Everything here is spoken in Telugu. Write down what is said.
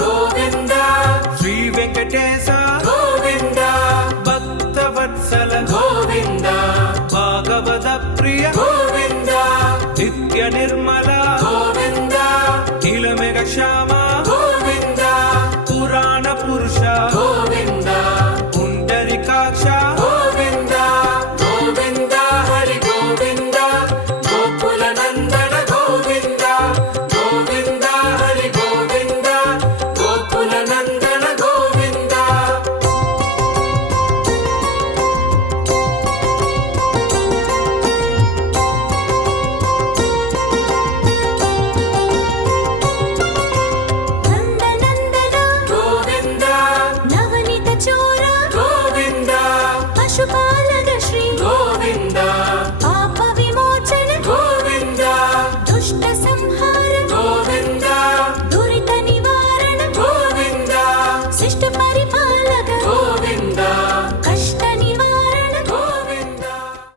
గోవింద శ్రీ వెంకటేశ గోవింద భక్తవత్సల గోవింద భాగవత ప్రియ గోవింద నిత్య నిర్మల గోవింద నీలమేఘ శ్యామ